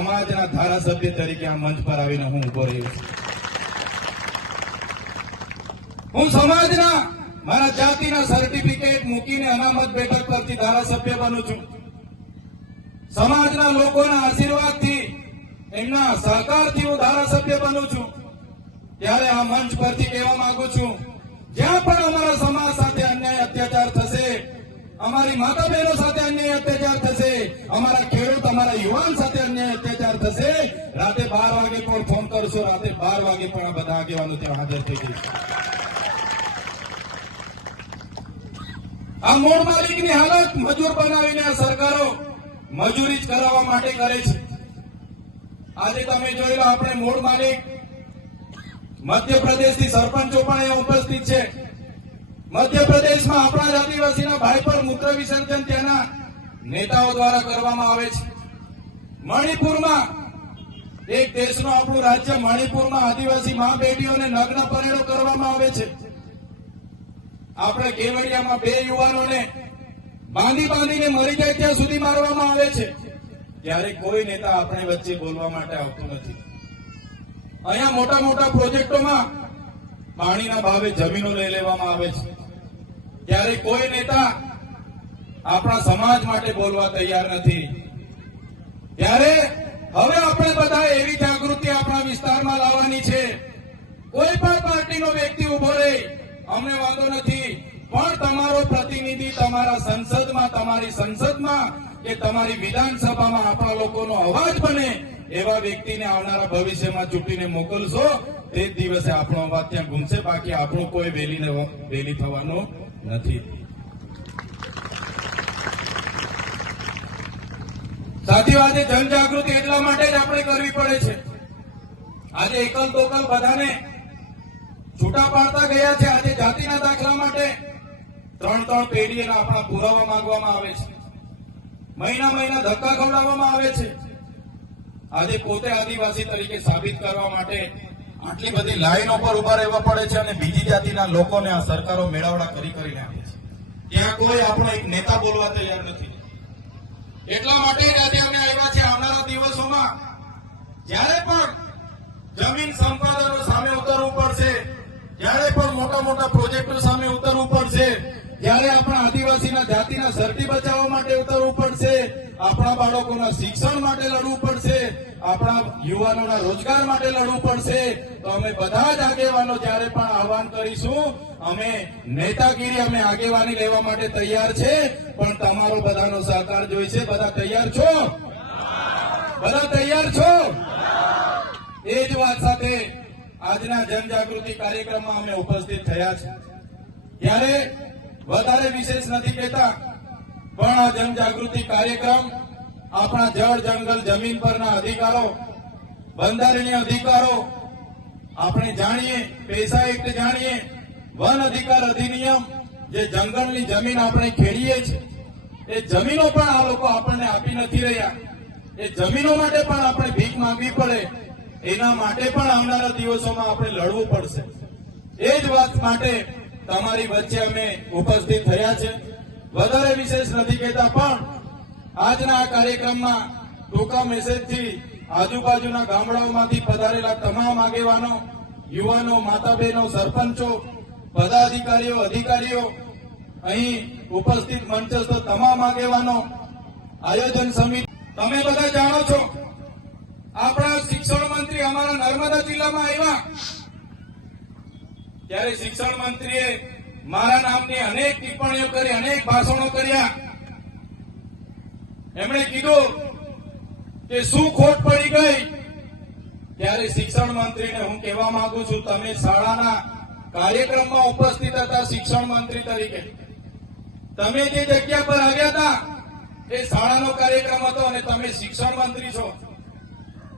સમાજના ધારાસભ્ય તરીકે આ મંચ પર આવીને હું ઉભો રહ્યો છું. હું સમાજના મારા જાતિના સર્ટિફિકેટ મૂકીને અનામત બેઠક પરથી ધારાસભ્ય બનું છું. સમાજના લોકોના આશીર્વાદથી, એમના સહકારથી હું ધારાસભ્ય બનું છું. ત્યારે આ મંચ પરથી કહેવા માંગુ છું, જ્યાં પણ અમારા સમાજ સાથે અન્યાય અત્યાચાર થશે, અમારી માતા બહેનો સાથે અન્યાય અત્યાચાર થશે, અમારા ખેડૂત, અમારા યુવાન સાથે અન્યાય અત્યાચાર થશે, રાતે 12 વાગે પણ ફોન કરશો, રાતે 12 વાગે પણ આ બધા આગેવાનો ત્યાં હાજર થઈ જશે. આ મૂળ માલિકની હાલત મજૂર બનાવીને આ સરકારો મજૂરી જ કરાવવા માટે કરે છે. આજે તમે જોઈ લો, આપણે મૂળ માલિક મધ્યપ્રદેશથી સરપંચો પણ અહીંયા ઉપસ્થિત છે. મધ્યપ્રદેશમાં આપણા જ આદિવાસીના ભાઈ પર મૂત્ર વિસર્જન ત્યાંના નેતાઓ દ્વારા કરવામાં આવે છે. મણિપુરમાં, એક દેશનું આપણું રાજ્ય મણિપુરમાં આદિવાસી મા બેટીઓને નગ્ન પરેડો કરવામાં આવે છે. આપણે કેવડિયામાં 2 યુવાનોને બાંધીને મરી જાય ત્યાં સુધી મારવામાં આવે છે. ત્યારે કોઈ નેતા આપણે વચ્ચે બોલવા માટે આવતું નથી. અહીંયા મોટા મોટા પ્રોજેક્ટોમાં પાણીના ભાવે જમીનો લઈ લેવામાં આવે છે. ત્યારે કોઈ નેતા આપણા સમાજ માટે બોલવા તૈયાર નથી. ત્યારે હવે આપણે બધા એવી જાગૃતિ આપણા વિસ્તારમાં લાવવાની છે. કોઈ પણ પાર્ટીનો વ્યક્તિ ઉભો રહે, અમને વાંધો નથી, પણ તમારો પ્રતિનિધિ તમારા સંસદમાં, તમારી સંસદમાં કે તમારી વિધાનસભામાં આપણા લોકોનો અવાજ બને એવા વ્યક્તિને આવનારા ભવિષ્યમાં ચૂંટીને મોકલશો. તે જ દિવસે આપણો અવાજ ત્યાં ગુમશે. બાકી આપણું કોઈ વેલી થવાનું નથી. સાથીઓ, આજે જનજાગૃતિ એટલા માટે જ આપણે કરવી પડે છે. આજે એકલ દોકલ બધાને છૂટા પાડતા ગયા છે. આજે જાતિના દાખલા માટે 3 પેઢીના આપણા પુરાવા માંગવામાં આવે છે. મહિના ધક્કા ખવડાવવામાં આવે છે. આજે પોતે આદિવાસી તરીકે સાબિત કરવા માટે આટલી બધી લાઈનો પર ઉભા રહેવા પડે છે અને બીજી જાતિના લોકોને આ સરકારો મેળાવડા કરીને આપે છે. ત્યાં કોઈ આપણો એક નેતા બોલવા તૈયાર નથી. એટલા માટે જ આજે અમે આવ્યા છે. આવનારા દિવસોમાં જ્યારે પણ જમીન સંપાદનો સામે ઉતરવું પડશે, જ્યારે પણ મોટા પ્રોજેક્ટો સામે ઉતરવું પડશે, જ્યારે આપણા આદિવાસીના જાતિના ધરતી બચાવવા માટે ઉતરવું પડશે, આપણા બાળકોના શિક્ષણ માટે લડવું પડશે, આપણા યુવાનોના રોજગાર માટે લડવું પડશે, તો અમે બધા જ આગેવાનો જ્યારે પણ આહવાન કરીશું, અમે નેતાગીરી, અમે આગેવાની લેવા માટે તૈયાર છે. પણ તમારો બધાનો સહકાર જોઈશે. બધા તૈયાર છો? બધા તૈયાર છો? એ જ વાત સાથે આજના જનજાગૃતિ કાર્યક્રમમાં અમે ઉપસ્થિત થયા છે. ત્યારે વધારે વિશેષ નથી કહેતા, પણ આ જનજાગૃતિ કાર્યક્રમ આપણા જળ, જંગલ, જમીન પરના અધિકારો, બંધારણીય અધિકારો આપણે જાણીએ, પેસા એક્ટ જાણીએ, વન અધિકાર અધિનિયમ, જે જંગલની જમીન આપણે ખેડીએ છીએ, એ જમીનો પણ આ લોકો આપણને આપી નથી રહ્યા. એ જમીનો માટે પણ આપણે ભીખ માંગવી પડે. એના માટે પણ આવનારા દિવસોમાં આપણે લડવું પડશે. એ જ વાત માટે તમારી વચ્ચે અમે ઉપસ્થિત થયા છે. વધારે વિશેષ નથી કહેતા, પણ આજના આ કાર્યક્રમમાં ટૂંકા મેસેજથી આજુબાજુના ગામડાઓમાંથી પધારેલા તમામ આગેવાનો, યુવાનો, માતા બહેનો, સરપંચો, અધિકારીઓ, અહીં ઉપસ્થિત મંચસ્થ તમામ આગેવાનો, આયોજન સમિતિ, તમે બધા જાણો છો, આપણા શિક્ષણ મંત્રી અમારા નર્મદા જિલ્લામાં આવ્યા ત્યારે શિક્ષણ મંત્રીએ મારા નામની અનેક ટિપ્પણીઓ કરી, અનેક ભાષણો કર્યા. એમણે કીધું કે શું ખોટ પડી ગઈ. ત્યારે શિક્ષણ મંત્રીને હું કહેવા માંગુ છું, તમે શાળાના કાર્યક્રમમાં ઉપસ્થિત હતા શિક્ષણ મંત્રી તરીકે. તમે જે જગ્યા પર આવ્યા હતા એ શાળાનો કાર્યક્રમ હતો અને તમે શિક્ષણ મંત્રી છો.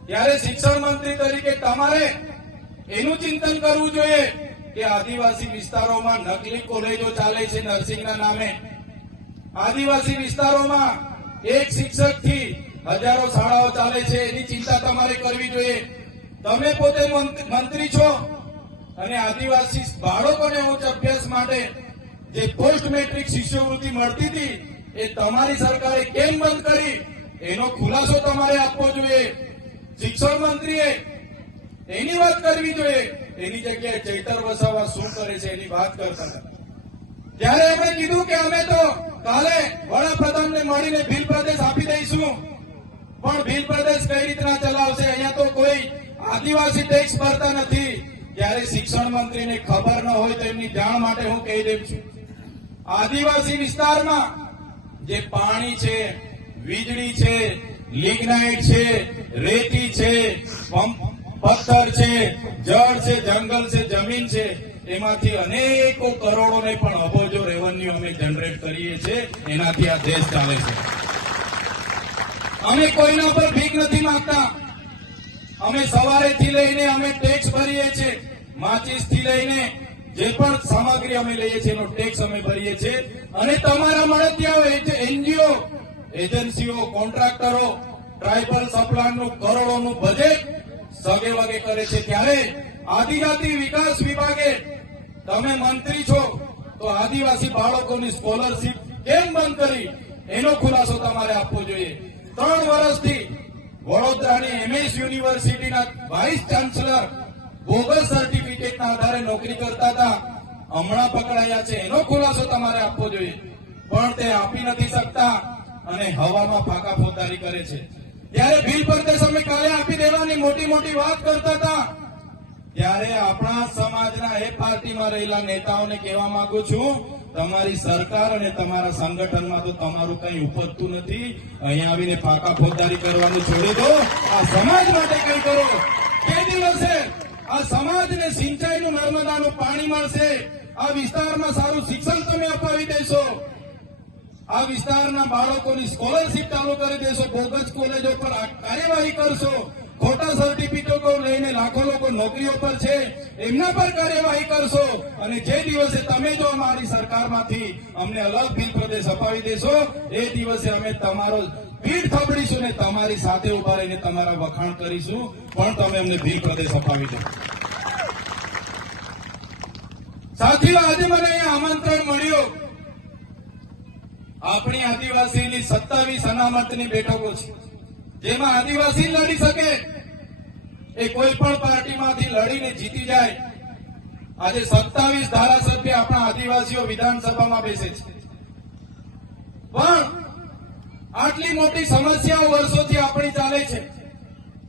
ત્યારે શિક્ષણ મંત્રી તરીકે તમારે એનું ચિંતન કરવું જોઈએ કે આદિવાસી વિસ્તારોમાં નકલી કોલેજો ચાલે છે નર્સિંગના નામે. આદિવાસી વિસ્તારોમાં એક શિક્ષકથી હજારો શાળાઓ ચાલે છે, એની ચિંતા તમારે કરવી જોઈએ. તમે પોતે મંત્રી છો અને આદિવાસી બાળકોને ઉચ્ચ અભ્યાસ માટે જે પોસ્ટ મેટ્રિક શિષ્યવૃત્તિ મળતી હતી એ તમારી સરકારે કેમ બંધ કરી, એનો ખુલાસો તમારે આપવો જોઈએ. શિક્ષણ મંત્રીએ એની વાત કરવી જોઈએ, એની જગ્યાએ ચૈતર વસાવા શું કરે છે એની વાત કરતા હતા. ત્યારે એમણે કીધું કે અમે તો કાલે વડાપ્રધાનને મળીને ભીલ પ્રદેશ આપી દઈશું, પણ ભીલ પ્રદેશ કઈ રીતના ચલાવશે, અહીંયા તો કોઈ આદિવાસી ટેક્સ ભરતા નથી. ત્યારે શિક્ષણ મંત્રીને ખબર ન હોય તો એમની જાણ માટે હું કહી દઉં છું, આદિવાસી વિસ્તારમાં જે પાણી છે, વીજળી છે, લિગ્નાઇટ છે, રેતી છે, પથ્થર છે, જળ છે, જંગલ છે, જમીન છે, એમાંથી અનેકો કરોડો ને પણ અબજો રેવન્યુ અમે જનરેટ કરીએ છીએ. એનાથી આ દેશ ચાલે છે. અમે કોઈના પર ભીખ નથી માંગતા. અમે સવારેથી લઈને અમે ટેક્સ ભરીએ છીએ, માચીસ થી લઈને જે પણ સામગ્રી અમે લઈએ છીએ એનો ટેક્સ અમે ભરીએ છીએ. અને તમારા મળતિયાઓ, એનજીઓ, એજન્સીઓ, કોન્ટ્રાક્ટરો ટ્રાઇબલ સપ્લાયનું કરોડોનું બજેટ સગે વગે કરે છે. ત્યારે આદિજાતિ વિકાસ વિભાગે, તમે મંત્રી છો તો આદિવાસી બાળકોની સ્કોલરશીપ કેમ બંધ કરી એનો ખુલાસો તમારે આપવો જોઈએ. 3 વર્ષથી વડોદરાની એમએસ યુનિવર્સિટીના વાઇસ ચાન્સલર બોગસ સર્ટિફિકેટના આધારે નોકરી કરતા હતા, હમણાં પકડાયા છે, એનો ખુલાસો તમારે આપવો જોઈએ. પણ તે આપી નથી શકતા અને હવામાં ફાંકા ફોજદારી કરે છે. ત્યારે ભીલ પ્રદેશ અમે કાલે આપી દેવાની મોટી મોટી વાત કરતા હતા, ત્યારે આપણા સમાજના એ પાર્ટીમાં રહેલા નેતાઓને કહેવા માંગુ છું, તમારી સરકાર અને તમારા સંગઠનમાં તો તમારું કંઈ ઉપજતું નથી. અહીંયા આવીને ફાંકા ફોજદારી કરવાનું છોડી દો, આ સમાજ માટે કંઈ કરો. તે દિવસે આ સમાજને સિંચાઈનું નર્મદાનું પાણી મળશે, આ વિસ્તારમાં સારું શિક્ષણ તમે અપાવી દેશો, આ વિસ્તારના બાળકોની સ્કોલરશીપ ચાલુ કરી દેશો, બોગસ કોલેજો પર કાર્યવાહી કરશો, ખોટા સર્ટિફિકેટો લઈને લાખો લોકો નોકરીઓ પર છે એમના પર કાર્યવાહી કરશો. અને જે દિવસે તમે જો અમારી સરકારમાંથી અમને અલગ ભીલ પ્રદેશ અપાવી દેશો, એ દિવસે અમે તમારો પીઠ થબડીશું ને તમારી સાથે ઉભા રહીને તમારા વખાણ કરીશું, પણ તમે અમને ભીલ પ્રદેશ અપાવી દો. સાથીઓ, આજે મને અહીંયા આમંત્રણ મળ્યું. આપણી આદિવાસીની 27 અનામતની બેઠકો છે, જેમાં આદિવાસી લડી શકે, એ કોઈ પણ પાર્ટીમાંથી લડીને જીતી જાય. આજે 27 ધારાસભ્ય આપણા આદિવાસીઓ વિધાનસભામાં બેસે છે. પણ આટલી મોટી સમસ્યાઓ વર્ષોથી આપણી ચાલે છે,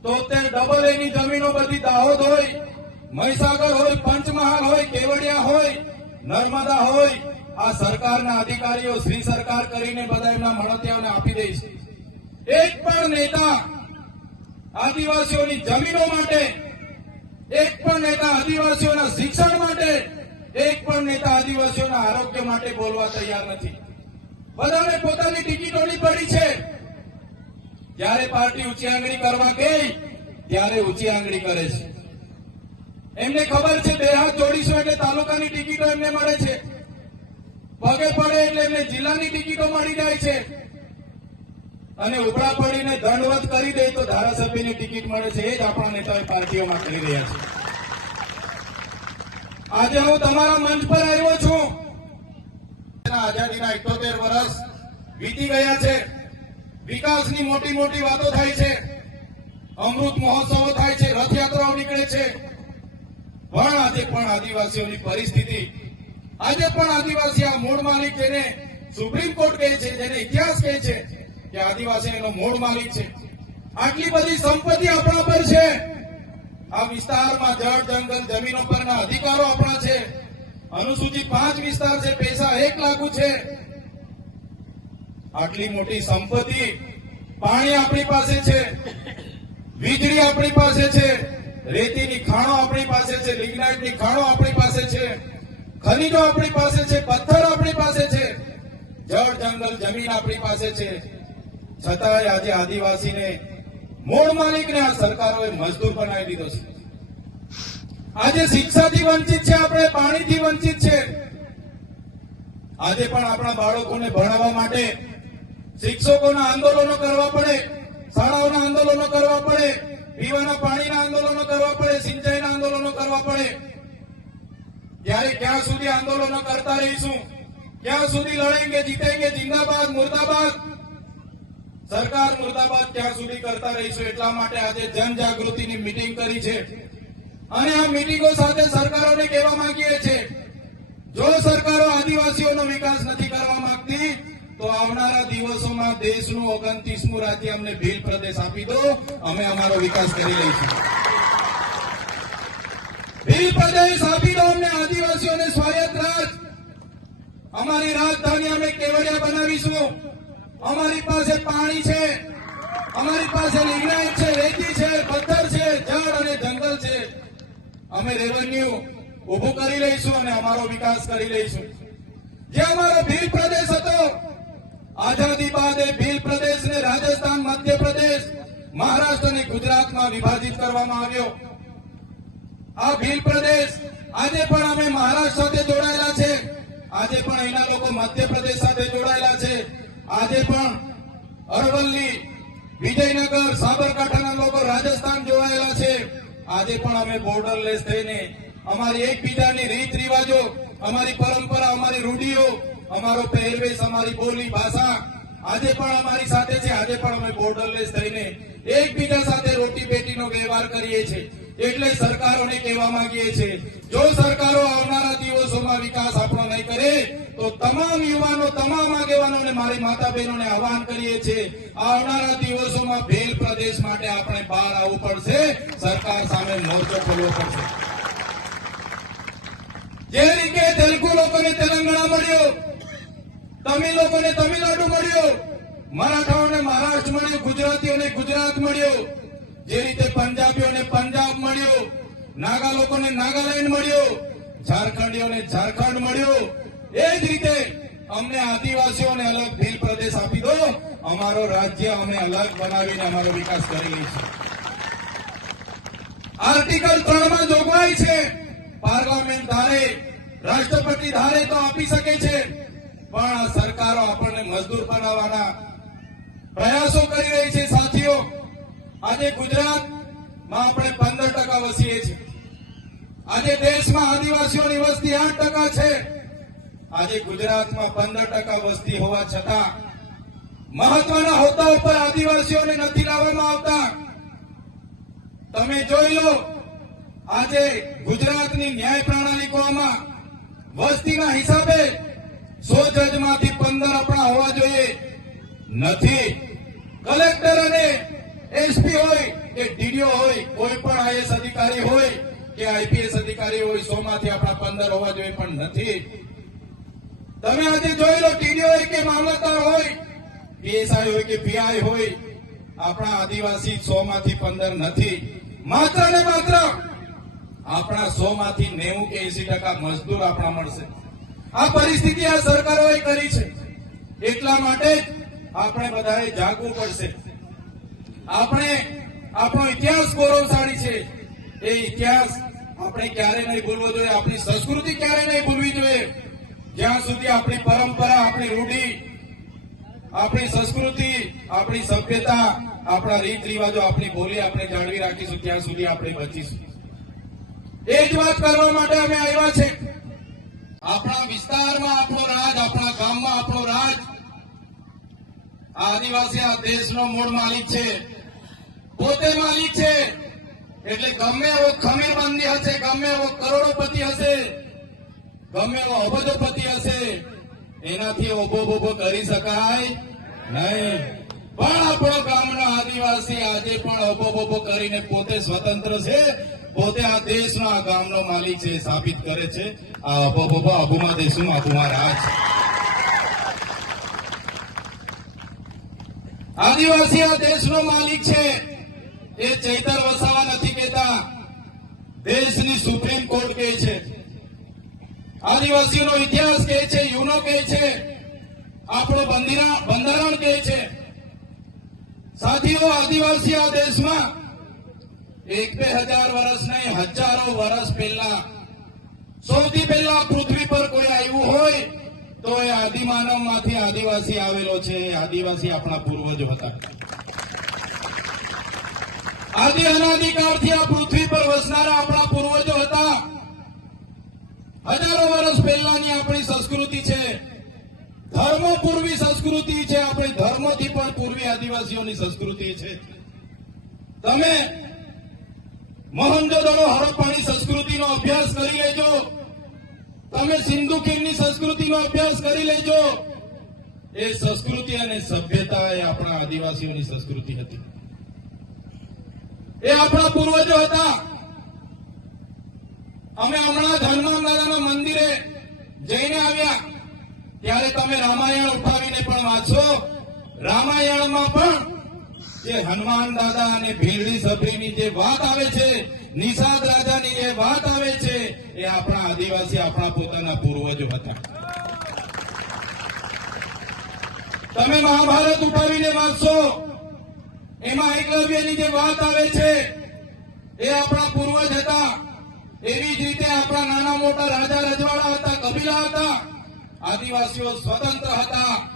તો તે ડબલ એની જમીનો બધી દાહોદ હોય, મહીસાગર હોય, પંચમહાલ હોય, કેવડિયા હોય, નર્મદા હોય, આ સરકારના અધિકારીઓ શ્રી સરકાર કરીને બધા એમના મળતિયાઓને આપી દે છે. એક પણ નેતા આદિવાસીઓની જમીનો માટે, એક પણ નેતા આદિવાસીઓના શિક્ષણ માટે, એક પણ નેતા આદિવાસીઓના આરોગ્ય માટે બોલવા તૈયાર નથી. બધાને પોતાની ટિકિટોની પડી છે. જ્યારે પાર્ટી ઊંચી આંગળી કરવા ગઈ ત્યારે ઊંચી આંગળી કરે છે. એમને ખબર છે 2 હાથ જોડીશું એટલે તાલુકાની ટિકિટો એમને મળે છે, પગે પડે એટલે એમને જિલ્લાની ટિકિટો મળી જાય છે, અને ઉપડા પડીને દંડવત કરી દે તો ધારાસભ્યની ટિકિટ મળે છે. એ જ આપણા નેતાઓ પાર્ટીઓમાં કરી રહ્યા છે. આજે હું તમારા મંચ પર આવ્યો છું. આઝાદીના 78 વર્ષ વીતી ગયા છે. વિકાસની મોટી મોટી વાતો થાય છે, અમૃત મહોત્સવો થાય છે, રથયાત્રાઓ નીકળે છે, પણ આજે પણ આદિવાસીઓની પરિસ્થિતિ, આજે પણ આદિવાસી આ મૂળ માલિક, જેને સુપ્રીમ કોર્ટ કહે છે, જેને ઇતિહાસ કહે છે કે આદિવાસી એનો મૂળ માલિક છે, આટલી બધી સંપત્તિ આપણા પર છે. આ વિસ્તારમાં જળ, જંગલ, જમીનો પરના અધિકારો આપણા છે. અનુસૂચિત 5 વિસ્તાર છે, પૈસા 1 લાગુ છે. આટલી મોટી સંપત્તિ, પાણી આપણી પાસે છે, વીજળી આપણી પાસે છે, રેતીની ખાણો આપણી પાસે છે, લિગ્નાઇટની ખાણો આપણી પાસે છે, ખનીજો આપણી પાસે છે, પથ્થર આપણી પાસે છે, જળ, જંગલ, જમીન આપણી પાસે છે. છતાંય આજે આદિવાસીને, મૂળ માલિકને આ સરકારોએ મજદૂર બનાવી દીધો છે. આજે શિક્ષાથી વંચિત છે, આપણે પાણીથી વંચિત છે. આજે પણ આપણા બાળકોને ભણાવવા માટે શિક્ષકોના આંદોલનો કરવા પડે, શાળાઓના આંદોલનો કરવા પડે, પીવાના પાણીના આંદોલનો કરવા પડે, સિંચાઈના આંદોલનો કરવા પડે. ત્યારે ક્યાં સુધી આંદોલનો કરતા રહીશું? ક્યાં સુધી લડેંગે, જીતેંગે, જિંદાબાદ, મુર્દાબાદ? સરકાર મુર્દાબાદ ક્યાં સુધી કરતા રહીશું, એટલા માટે આજે જનજાગૃતિની મીટિંગ કરી છે. અને આ મીટિંગો સાથે સરકારોને કહેવા માંગીએ છીએ, જો સરકારો આદિવાસીઓનો વિકાસ નથી કરવા માંગતી તો આવનારા દિવસોમાં દેશનું 29મું રાજ્ય અમને ભીલ પ્રદેશ આપી દો, અમે અમારો વિકાસ કરી લઈશું. ભીલ પ્રદેશ આપી દો અમને, આદિવાસીઓને સ્વાયત્ત રાજ. અમારી રાજધાની અમે કેવડિયા બનાવીશું. અમારી પાસે પાણી છે, અમારી પાસે લિગ્નાઇટ છે, રેતી છે, પથ્થર છે, ઝાડ અને જંગલ છે. અમે રેવન્યુ ઉભું કરી લઈશું અને અમારો વિકાસ કરી લઈશું. જે અમારો ભીલ પ્રદેશ હતો, આઝાદી બાદ એ ભીલ પ્રદેશને રાજસ્થાન, મધ્યપ્રદેશ, મહારાષ્ટ્ર અને ગુજરાતમાં વિભાજિત કરવામાં આવ્યો. આ ભીલ પ્રદેશ આજે પણ અમે મહારાષ્ટ્ર સાથે જોડાયેલા છે, આજે પણ એના લોકો મધ્યપ્રદેશ સાથે જોડાયેલા છે, આજે પણ અરવલ્લી, વિજયનગર, સાબરકાંઠાના લોકો રાજસ્થાન જોડાયેલા છે. આજે પણ અમે બોર્ડરલેસ થઈને અમારી એકબીજાની રીત રિવાજો, અમારી પરંપરા, અમારી રૂઢિઓ, અમારો પહેરવેશ, અમારી બોલી ભાષા આજે પણ અમારી સાથે છે. આજે પણ અમે બોર્ડરલેસ થઈને એકબીજા સાથે રોટી બેટીનો વ્યવહાર કરીએ છીએ. એટલે સરકારોને કહેવા માંગીએ છીએ, જો સરકારો આવનારા દિવસોમાં વિકાસ આપણો નહીં કરે તો તમામ યુવાનો, તમામ આગેવાનોને, મારી માતા બહેનોને આહવાન કરીએ છીએ, આવનારા દિવસોમાં ભીલ પ્રદેશ માટે આપણે બહાર આવવું પડશે, સરકાર સામે મોરચો ખોલવો પડશે. જે રીતે તેલુગુ લોકોને તેલંગાણા મળ્યો, તમિલ લોકોને તમિલનાડુ મળ્યો, મરાઠાઓને મહારાષ્ટ્ર મળ્યું, ગુજરાતીઓને ગુજરાત મળ્યો, જે રીતે પંજાબીઓને પંજાબ મળ્યો, નાગા લોકોને નાગાલેન્ડ મળ્યો, ઝારખંડીઓને ઝારખંડ મળ્યો, એ જ રીતે અમને આદિવાસીઓને અલગ ભીલ પ્રદેશ આપી દો, અમારો રાજ્ય અમે અલગ બનાવીને અમારો વિકાસ કરી લઈશું. આર્ટિકલ 3 માં જોગવાઈ છે, પાર્લામેન્ટ ધારે, રાષ્ટ્રપતિ ધારે તો આપી શકે છે, પણ આ સરકારો આપણને મજદૂર બનાવવાના પ્રયાસો કરી રહી છે. સાથીઓ, આજે ગુજરાતમાં આપણે 15% વસીએ છીએ. આજે દેશમાં આદિવાસીઓની વસ્તી 8% છે. આજે ગુજરાતમાં 15% વસ્તી હોવા છતાં મહત્વના હોદ્દા ઉપર આદિવાસીઓને નથી લાવવામાં આવતા. તમે જોઈ લો, આજે ગુજરાતની ન્યાય પ્રણાલિકોમાં વસ્તીના હિસાબે 100 જજમાંથી 15 આપણા હોવા જોઈએ, નથી. કલેક્ટર અને એસપી હોય કે ડીડીઓ હોય, કોઈ પણ આઈએસ અધિકારી હોય કે આઈપીએસ અધિકારી હોય, 100 માંથી આપણા 15 હોવા જોઈએ, પણ નથી. તમે આજે જોઈ લો, ટીડીઓ હોય કે મામલતદાર હોય, પીએસઆઈ હોય કે પીઆઈ હોય, આપણા આદિવાસી 100 માંથી 15 નથી. માત્ર ને માત્ર આપણા 100 માંથી 90 કે 80% મજદૂર આપણા મળશે. આ પરિસ્થિતિ આ સરકારોએ કરી છે. એટલા માટે જ આપણે બધાએ જાગવું પડશે. આપણે આપણો ઇતિહાસ ગૌરવશાળી છે, એ ઇતિહાસ આપણે ક્યારે નહીં ભૂલવો જોઈએ, આપણી સંસ્કૃતિ ક્યારે નહીં ભૂલવી જોઈએ. જ્યાં સુધી આપણી પરંપરા, આપણી રૂઢી, આપણી સંસ્કૃતિ, આપણી સભ્યતા, આપણા રીત રિવાજો, આપણી બોલી આપણે જાળવી રાખીશું, ત્યાં સુધી આપણે બચીશું. એ જ વાત કરવા માટે અમે આવ્યા છે. આપણા વિસ્તારમાં આપણો રાજ, આપણા ગામમાં આપણો રાજ. આદિવાસી આ દેશનો મૂળ માલિક છે, પોતે માલિક છે. એટલે ગમે એવો ખમીરબંધી હશે, ગમે એવો કરોડોપતિ હશે, ગમે એવો અબજોપતિ હશે, એનાથી ઓબો કરી શકાય નહીં. પણ આપણો ગામનો આદિવાસી આજે પણ ઓબો કરીને પોતે સ્વતંત્ર છે, પોતે આ દેશનો, આ ગામનો માલિક છે, સાબિત કરે છે. આ અબુમાં દેશું, અબુમાં રાજ. આદિવાસી આ દેશનો માલિક છે. એ ચૈતર વસાવા નથી કહેતા, દેશની સુપ્રીમ કોર્ટ કહે છે. આદિવાસીઓનો ઇતિહાસ કહે છે, યુનો કહે છે, આપણો બંધારણ કહે છે. સાથીઓ, આદિવાસી આ દેશમાં 1-2 હજાર વર્ષ નહીં, હજારો વર્ષ પહેલા, સૌથી પહેલા પૃથ્વી પર કોઈ આવ્યું હોય તો એ આદિમાનવમાંથી આદિવાસી આવેલો છે. આદિવાસી આપણા પૂર્વજો હતા. આદિ અનાદિકાળથી આ પૃથ્વી પર વસનારા આપણા પૂર્વજો હતા. હજારો વર્ષ પહેલાની આપણી સંસ્કૃતિ છે. ધર્મ પૂર્વી સંસ્કૃતિ છે, આપણી ધર્મથી પણ પૂર્વી આદિવાસીઓની સંસ્કૃતિ છે. તમે મોહેન્જો-દડો હડપ્પાની સંસ્કૃતિનો અભ્યાસ કરી લેજો, તમે સિંધુ ખીણની સંસ્કૃતિનો અભ્યાસ કરી લેજો. એ સંસ્કૃતિ અને સભ્યતા એ આપણા આદિવાસીઓની સંસ્કૃતિ હતી. એ આપણા પૂર્વજો હતા. અમે હમણાં જ હનુમાન દાદાના મંદિરે જઈને આવ્યા ત્યારે તમે રામાયણ ઉઠાવીને પણ વાંચો. રામાયણમાં પણ જે હનુમાન દાદા અને ભીલડી સભરીની જે વાત આવે છે, નિષાદ રાજાની જે વાત આવે છે, એ આપણા આદિવાસી આપણા પોતાના પૂર્વજો હતા. તમે મહાભારત ઉઠાવીને વાંચશો, એમાં એકલવ્યની જે વાત આવે છે એ આપણા પૂર્વજ હતા. એવી જ રીતે આપણા નાના મોટા રાજા રજવાડા હતા, કબીલા હતા. આદિવાસીઓ સ્વતંત્ર હતા.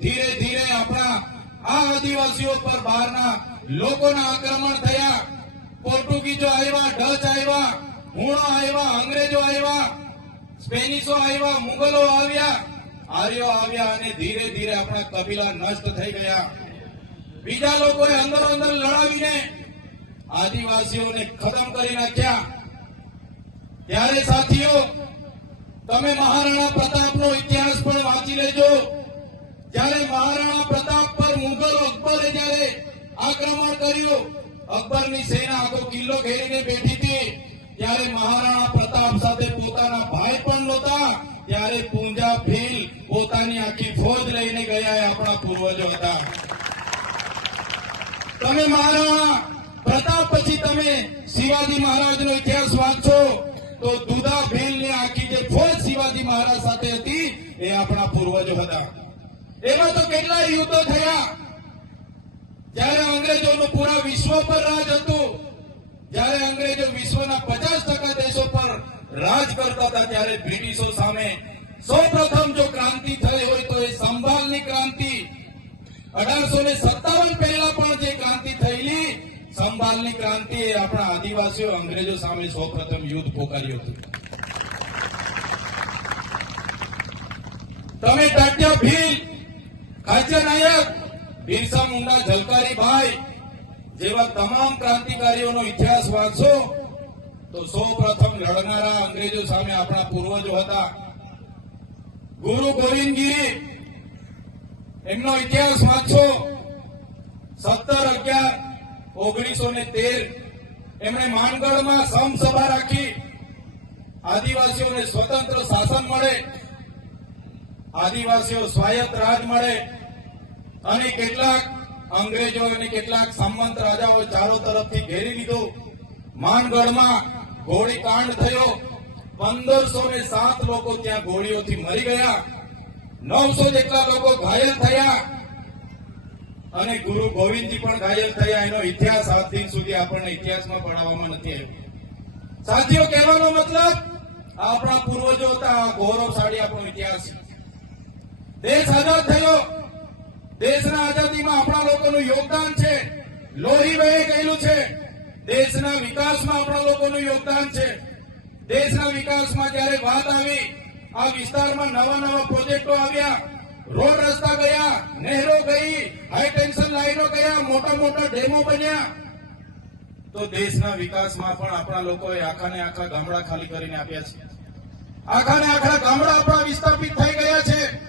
ધીરે ધીરે આપણા આ આદિવાસીઓ પર બહારના લોકોના આક્રમણ થયા. પોર્ટુગીઝો આવ્યા, ડચ આવ્યા, હુણો આવ્યા, અંગ્રેજો આવ્યા, સ્પેનિશો આવ્યા, મુગલો આવ્યા, આર્યો આવ્યા અને ધીરે ધીરે આપણા કબીલા નષ્ટ થઈ ગયા. બીજા લોકોએ અંદરો અંદર લડાવીને આદિવાસીઓને ખતમ કરી નાખ્યા. ત્યારે સાથીઓ, તમે મહારાણા પ્રતાપનો ઇતિહાસ પણ વાંચી લેજો. જ્યારે મહારાણા પ્રતાપ પર મુગલો અકબરે જ્યારે આક્રમણ કર્યું, અકબરની સેના આખો કિલ્લો ઘેરીને બેઠી હતી, ત્યારે મહારાણા પ્રતાપ સાથે પોતાના ભાઈ પણ નહોતા. ત્યારે પૂંજા ભીલ પોતાની આખી ફોજ લઈને ગયા. એ આપણા પૂર્વજો હતા. તમે મહારાણા પ્રતાપ પછી તમે શિવાજી મહારાજનો ઇતિહાસ વાંચો તો દુધા ભીલની આખી જે ફોજ શિવાજી મહારાજ સાથે હતી એ આપણા પૂર્વજો હતા. એમાં તો કેટલાય યુદ્ધો થયા. જ્યારે અંગ્રેજોનું પૂરા વિશ્વ પર રાજ હતું, જ્યારે અંગ્રેજો વિશ્વના 50% દેશો પર રાજ કરતા હતા, ત્યારે બ્રિટિશો સામે સૌપ્રથમ જો ક્રાંતિ થઈ હોય તો એ સંભાલની ક્રાંતિ. 1857 પહેલા પણ જે ક્રાંતિ થયેલી સંભાલની ક્રાંતિ, એ આપણા આદિવાસીઓ અંગ્રેજો સામે સૌપ્રથમ યુદ્ધ પોકાર્યું હતું. તમે તાત્યા ભીલ, ખાચર નાયક, બિરસા મુંડા, ઝલકારી ભાઈ જેવા તમામ ક્રાંતિકારીઓનો ઇતિહાસ વાંચો તો સૌપ્રથમ લડનારા અંગ્રેજો સામે આપણા પૂર્વજો હતા. ગુરુ ગોવિંદગીરી, એમનો ઇતિહાસ વાંચો. 17/11/1913 એમણે માનગઢમાં સમસભા રાખી. આદિવાસીઓને સ્વતંત્ર શાસન મળે, આદિવાસીઓ સ્વાયત્ત રાજ મળે અને કેટલાક અંગ્રેજો અને કેટલાક સામંત રાજાઓ ચારો તરફથી ઘેરી લીધો. માનગઢમાં ગોળીકાંડ થયો. 1507 લોકો ત્યાં ગોળીઓથી મરી ગયા. 900 જેટલા લોકો ઘાયલ થયા અને ગુરુ ગોવિંદજી પણ ઘાયલ થયા. એનો ઇતિહાસ આજ દિન સુધી આપણને ઇતિહાસમાં પઢાવવામાં નથી આવ્યો. સાથીઓ, કહેવાનો મતલબ આપણા પૂર્વજો હતા. આ ગૌરવશાળી આપણો ઇતિહાસ છે. દેશ આઝાદ થયો, દેશના આઝાદીમાં આપણા લોકોનું યોગદાન છે. લોહી વહી ગયેલું છે. દેશના વિકાસમાં આપણા લોકોનું યોગદાન છે. દેશના વિકાસમાં જ્યારે વાત આવી, આ વિસ્તારમાં નવા નવા પ્રોજેક્ટો આવ્યા, રોડ રસ્તા ગયા, નહેરો ગઈ, હાઈ ટેન્શન લાઈનો ગયા, મોટા મોટા ડેમો બન્યા, તો દેશના વિકાસમાં પણ આપણા લોકોએ આખાને આખા ગામડા ખાલી કરીને આપ્યા છે. આખાને આખા ગામડા આપણા વિસ્થાપિત થઈ ગયા છે.